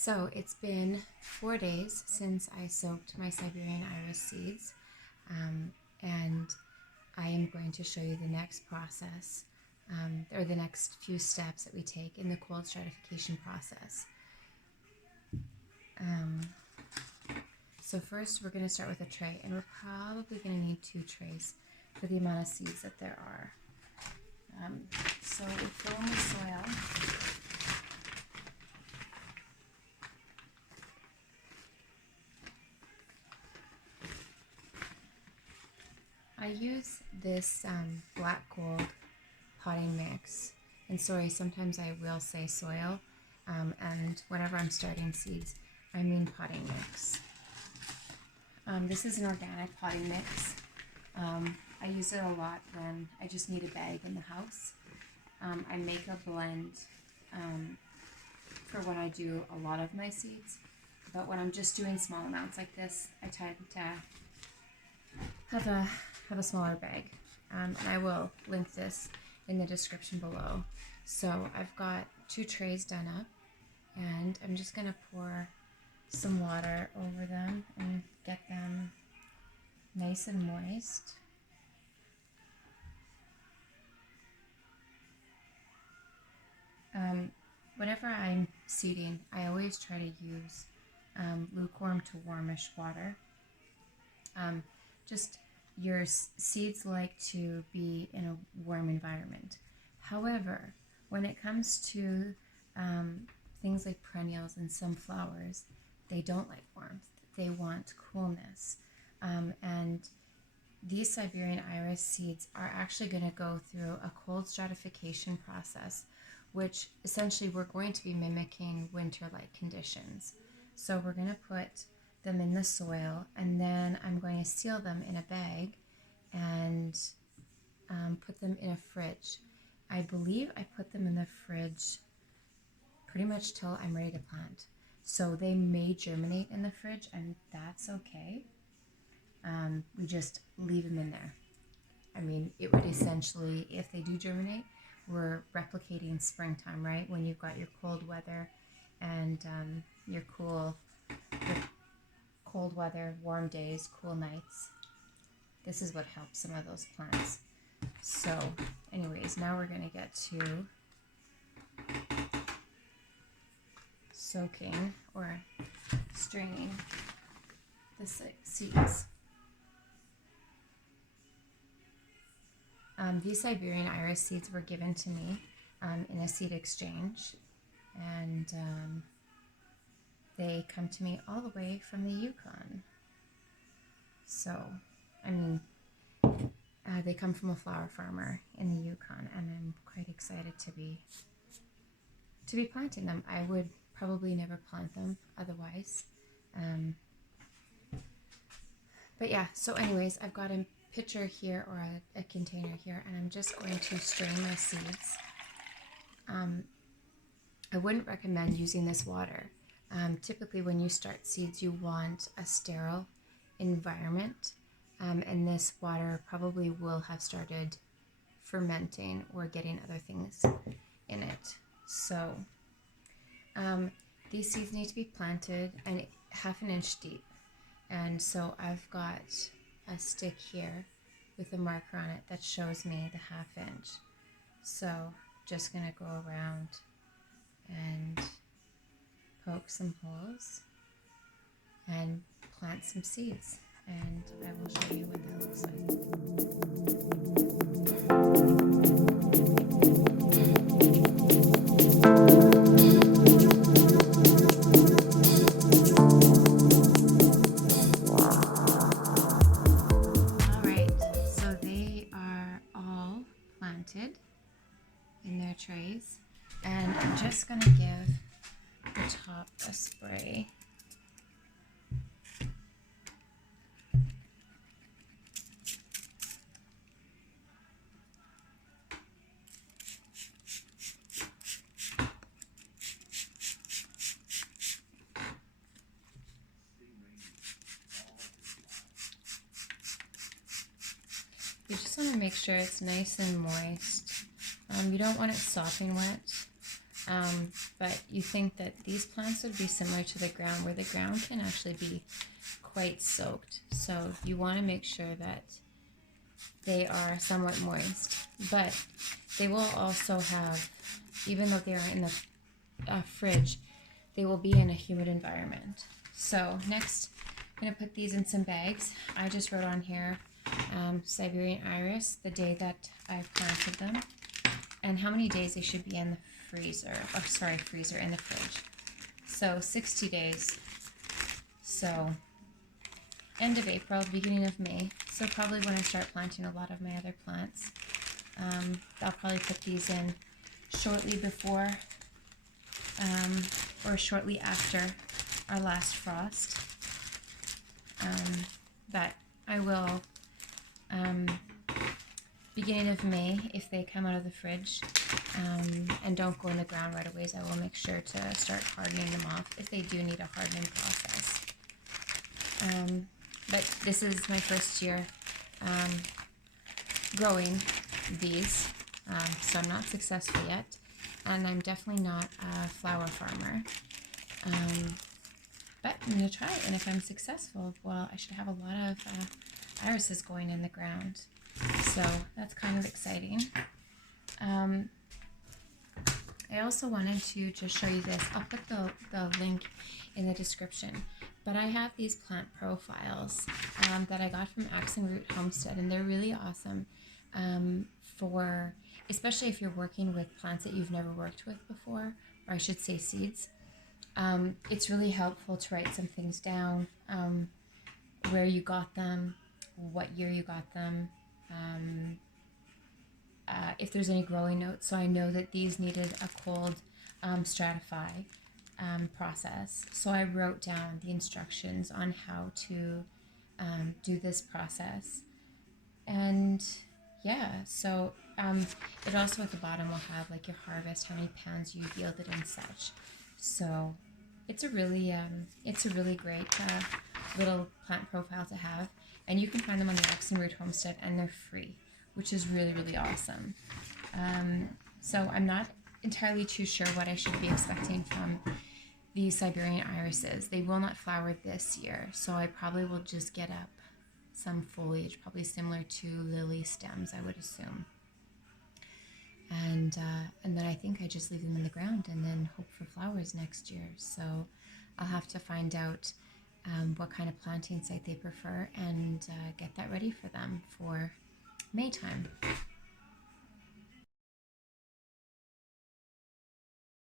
So it's been 4 days since I soaked my Siberian iris seeds, and I am going to show you the next process, or the next few steps that we take in the cold stratification process. So first we're going to start with a tray, and we're probably going to need 2 trays for the amount of seeds that there are. So we fill in the soil. I use this black gold potting mix, and sorry, sometimes I will say soil, and whenever I'm starting seeds, I mean potting mix. This is an organic potting mix. I use it a lot when I just need a bag in the house. I make a blend for when I do a lot of my seeds, but when I'm just doing small amounts like this, I tend to have a smaller bag, and I will link this in the description below. So I've got 2 trays done up, and I'm just gonna pour some water over them and get them nice and moist. Whenever I'm seeding, I always try to use lukewarm to warmish water. Just your seeds like to be in a warm environment. However, when it comes to things like perennials and some flowers, they don't like warmth. They want coolness. And these Siberian iris seeds are actually going to go through a cold stratification process, which essentially we're going to be mimicking winter-like conditions. So we're going to put them in the soil, and then I'm going to seal them in a bag and put them in a fridge. I believe I put them in the fridge pretty much till I'm ready to plant. So they may germinate in the fridge, and that's okay. We just leave them in there. I mean, it would essentially, if they do germinate, we're replicating springtime, right? When you've got your cold weather and your cold weather, warm days, cool nights. This is what helps some of those plants. So anyways, now we're going to get to soaking or straining the seeds. These Siberian iris seeds were given to me in a seed exchange, and they come to me all the way from the Yukon. So, I mean, they come from a flower farmer in the Yukon, and I'm quite excited to be planting them. I would probably never plant them otherwise. But yeah, so anyways, I've got a pitcher here, or a container here, and I'm just going to strain my seeds. I wouldn't recommend using this water. Typically when you start seeds, you want a sterile environment, and this water probably will have started fermenting or getting other things in it. So these seeds need to be planted and 1/2 inch deep, and so I've got a stick here with a marker on it that shows me the 1/2 inch. So just gonna go around and poke some holes and plant some seeds, and I will show you what that looks like. Alright, so they are all planted in their trays, and I'm just going to give the top a spray. You just want to make sure it's nice and moist. You don't want it sopping wet. But you think that these plants would be similar to the ground, where the ground can actually be quite soaked. So you want to make sure that they are somewhat moist. But they will also have, even though they are in the fridge, they will be in a humid environment. So next, I'm going to put these in some bags. I just wrote on here Siberian iris, the day that I planted them, and how many days they should be in the freezer. Oh, sorry, freezer, in the fridge. So 60 days. So end of April, beginning of May. So probably when I start planting a lot of my other plants. I'll probably put these in shortly before or shortly after our last frost. But I will, beginning of May, if they come out of the fridge and don't go in the ground right away, I will make sure to start hardening them off if they do need a hardening process. But this is my first year growing these, so I'm not successful yet, and I'm definitely not a flower farmer. But I'm going to try it, and if I'm successful, well, I should have a lot of irises going in the ground. So that's kind of exciting. I also wanted to just show you this. I'll put the link in the description. But I have these plant profiles that I got from Root Homestead, and they're really awesome for, especially if you're working with plants that you've never worked with before, or I should say seeds. It's really helpful to write some things down, where you got them, what year you got them, if there's any growing notes. So I know that these needed a cold stratify process. So I wrote down the instructions on how to do this process. And yeah, so it also at the bottom will have like your harvest, how many pounds you've yielded and such. So it's a really great little plant profile to have, and you can find them on the Root Homestead, and they're free, which is really, really awesome. So I'm not entirely too sure what I should be expecting from these Siberian irises. They will not flower this year, so I probably will just get up some foliage, probably similar to lily stems, I would assume. And then I think I just leave them in the ground and then hope for flowers next year. So I'll have to find out what kind of planting site they prefer and get that ready for them for May time.